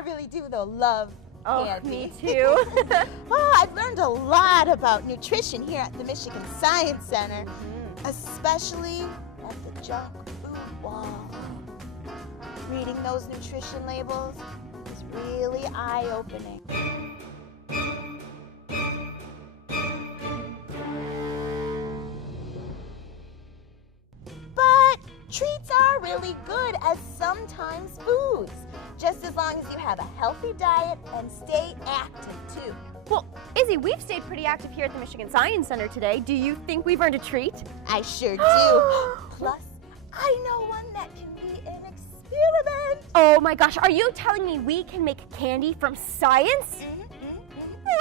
I really do though love candy. Me too. Well, I've learned a lot about nutrition here at the Michigan Science Center, especially at the junk food wall. Reading those nutrition labels is really eye-opening. But treats are really good as sometimes foods, just as long as you have a healthy diet and stay active too. Well, Izzy, we've stayed pretty active here at the Michigan Science Center today. Do you think we've earned a treat? I sure do. Plus, I know one that can be an experiment. Oh my gosh, are you telling me we can make candy from science?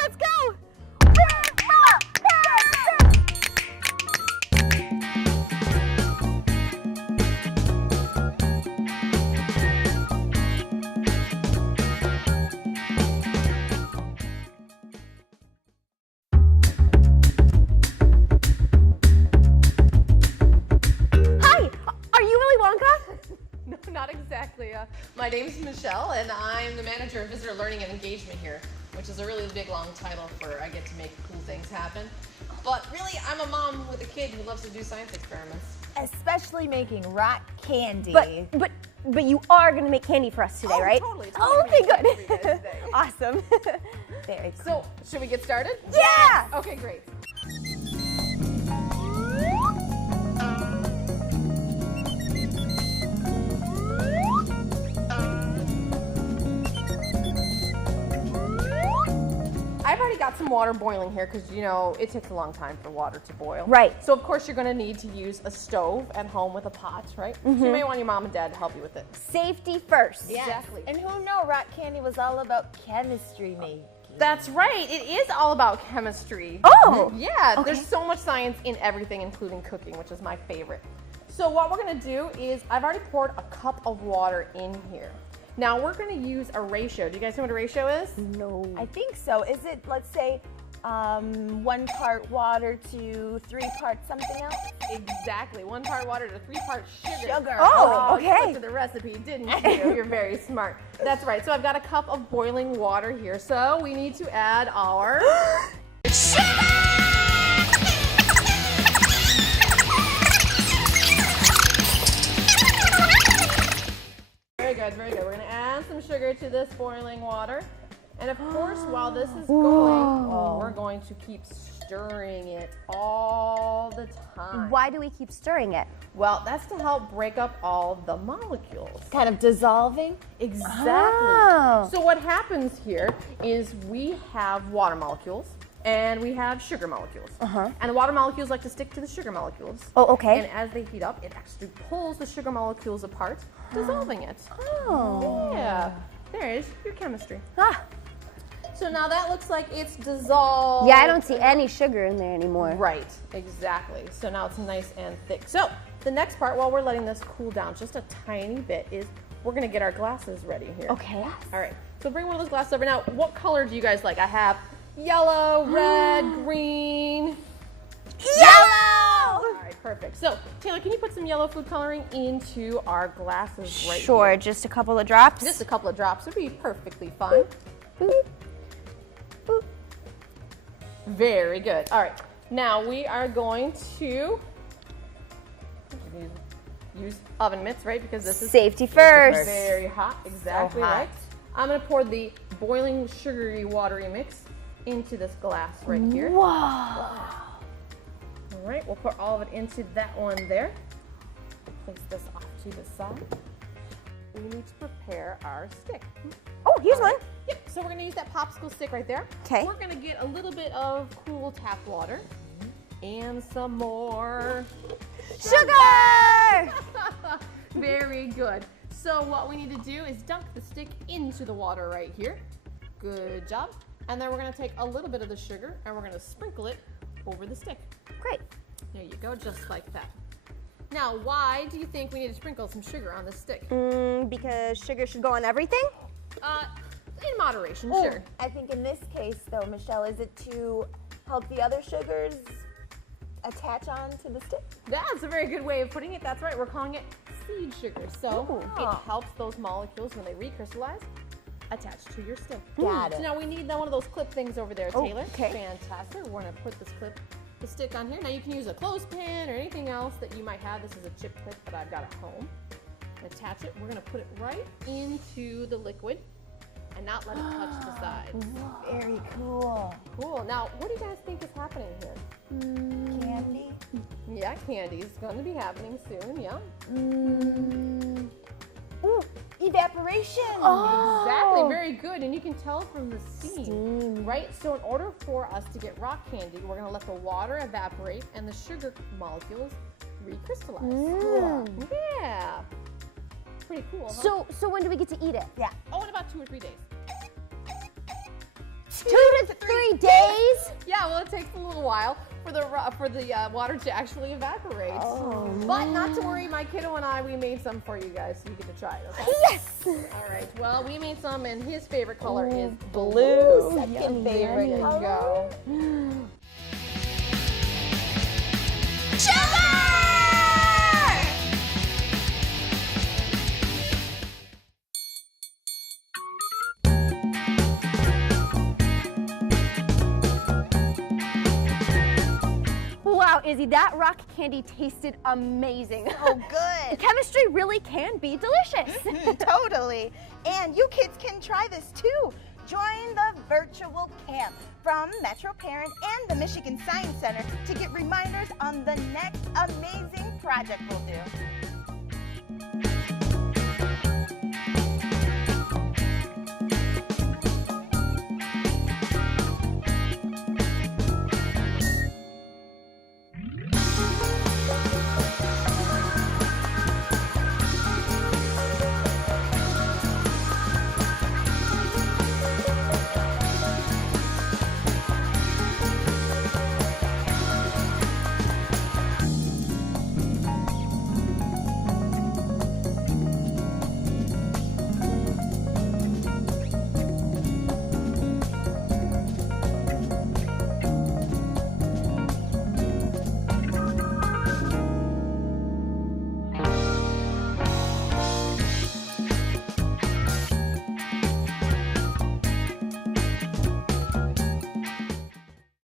Let's go! Not exactly. My name's Michelle, and I'm the manager of visitor learning and engagement here, which is a really big, long title for I get to make cool things happen. But really, I'm a mom with a kid who loves to do science experiments. Especially making rock candy. But you are going to make candy for us today, right? Totally. Oh, okay, good. Today. Awesome. Very cool. So, should we get started? Yeah! Okay, great. I've already got some water boiling here because, you know, it takes a long time for water to boil. Right. So, of course, you're going to need to use a stove at home with a pot, right? So you may want your mom and dad to help you with it. Safety first. Yes. Exactly. And who knew rock candy was all about chemistry making? That's right. It is all about chemistry. Oh! Yeah, Okay. there's so much science in everything, including cooking, which is my favorite. So what we're going to do is I've already poured a cup of water in here. Now we're going to use a ratio. Do you guys know what a ratio is? No. I think so. Is it, let's say, 1 part water to 3 parts something else? Exactly. 1 part water to 3 parts sugar. Sugar. Oh, You okay. looked at the recipe, didn't you? You're very smart. That's right. So I've got a cup of boiling water here. So we need to add our Very good, very good. We're going to add some sugar to this boiling water. And of course, while this is going, we're going to keep stirring it all the time. Why do we keep stirring it? Well, that's to help break up all the molecules. Kind of dissolving? Exactly. Oh. So what happens here is we have water molecules and we have sugar molecules. And the water molecules like to stick to the sugar molecules. Oh, okay. And as they heat up, it actually pulls the sugar molecules apart, dissolving it. Oh. Yeah. There is your chemistry. Ah. So now that looks like it's dissolved. Yeah, I don't see any sugar in there anymore. Right, exactly. So now it's nice and thick. So the next part, while we're letting this cool down just a tiny bit, is we're gonna get our glasses ready here. Okay. All right, so bring one of those glasses over. Now, what color do you guys like? I have yellow, red, green. Yellow! All right, perfect. So Taylor, can you put some yellow food coloring into our glasses right Sure, here? just a couple of drops. Just a couple of drops would be perfectly fine. Boop. Boop. Very good. All right, now we are going to use oven mitts, right? Because this is Safety first. very hot. Exactly hot. right. I'm going to pour the boiling sugary watery mix into this glass right here. Whoa. All right, we'll pour all of it into that one there. Place this off to the side. We need to prepare our stick. Oh, here's one. Yep, so we're gonna use that popsicle stick right there. 'Kay. We're gonna get a little bit of cool tap water and some more Sugar! Very good. So what we need to do is dunk the stick into the water right here. Good job. And then we're gonna take a little bit of the sugar and we're gonna sprinkle it over the stick. Great. There you go, just like that. Now, why do you think we need to sprinkle some sugar on this stick? Because sugar should go on everything? In moderation, Oh, sure. I think in this case, though, Michelle, is it to help the other sugars attach on to the stick? That's a very good way of putting it. That's right, we're calling it seed sugar. So Ooh. it helps those molecules when they recrystallize attached to your stick. Got So it. now we need one of those clip things over there, Oh, Taylor. okay. Fantastic. We're gonna put this the stick on here. Now you can use a clothespin or anything else that you might have. This is a chip clip that I've got at home. Attach it. We're gonna put it right into the liquid and not let it touch the sides. Very cool. Cool. Now, what do you guys think is happening here? Candy? Yeah, candy's going to be happening soon. Yeah. Ooh, evaporation. Exactly. Very good. And you can tell from the steam, right? So in order for us to get rock candy, we're going to let the water evaporate and the sugar molecules recrystallize. Yeah. Pretty cool, huh? So when do we get to eat it? Yeah. Oh, in about 2 or 3 days. 2 to 3 days? Yeah, well, it takes a little while for the water to actually evaporate. But not to worry, my kiddo and I, we made some for you guys, so you get to try it, okay? Yes! All right, well, we made some, and his favorite color is Blue. Second yummy, favorite There you color. go. Sugar! Wow, Izzy, that rock candy tasted amazing. Oh, good. Chemistry really can be delicious. Totally. And you kids can try this too. Join the virtual camp from Metro Parent and the Michigan Science Center to get reminders on the next amazing project we'll do.